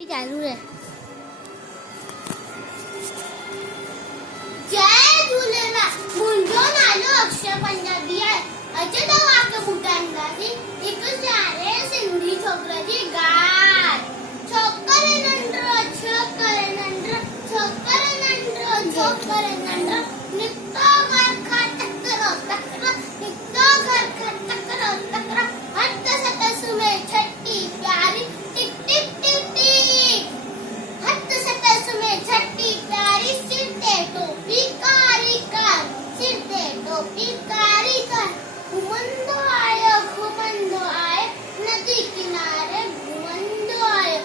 चालू है। जय झूलेलाल। मुंहिंजो नालो अक्षय पंजाबी आहे। अॼु त वाक्य ॿुधाईंदासीं हिकु सियाणे सिंधी छोकिरे जी ॻाल्हि। छोकिरे नंढड़ो छोकिरे नंढड़ो छोकिरे नंढड़ो छोकिरे नंढड़ो निकितो घर खां टकरो टकरो निकितो घर खां टकरो टकरो हथ सतस में छठी प्यारी टिक टिक टिक टिक हथ सतस में छठी प्यारी सिर ते टोपी कारी कार सिर ते टोपी कारी कार घुमंदो आयो नदी किनारे घुमंदो आयो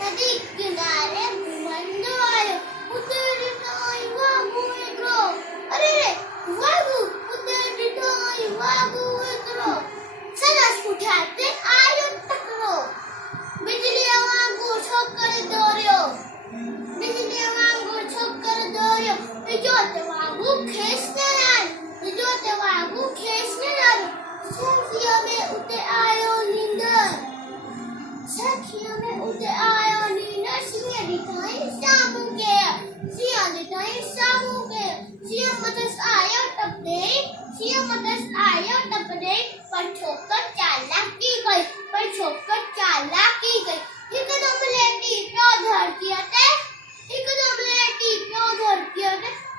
नदी किनारे घुमंदो आयो उते ॾिठोई वागू हिकिड़ो अरे रे वागू उते ॾिठोई वागू हिकिड़ो सरस पुठियां ते आयो टकरो बिजलीअ वांगुरु छोकिरो दौड़ियो बिजलीअ वांगुरु छोकिरो दौड़ियो इजोत वांगुरु खेसने सखिया में उते आयो नींदर सिंह ॾिठाई साम्हूं के सिंह मदस आयो टप ॾे पर छोकर चालाकी गई हिकदम लेटी पियो धरतीअ ते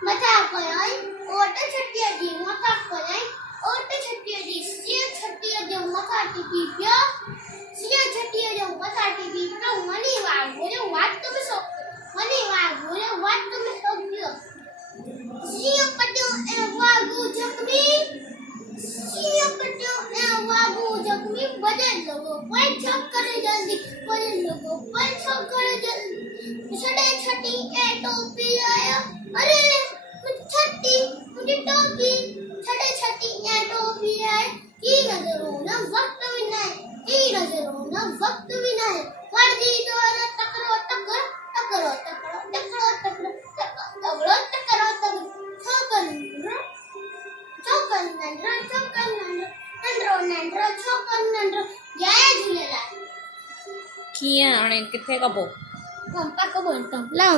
मथा कयई ओट छटीअ जी सिंह छटीअ जो मथा टिकी पियो मनी वांगुरु वात में सोकियो सिंह पटियो ऐं वागू जख्मी वजन लॻो पर छोकिरे जल्दी छॾे छटी ऐं टोपी आयो अरे छटी मुंहिंजी टोपी छॾे छटी ऐं टोपी आयो की नज़रो न वक्त भी न है वर्दी दौर टकरो छोकर जय झूलेलाल। कीअं हाणे किथे कबो पंपा को बोलता हूँ लाओ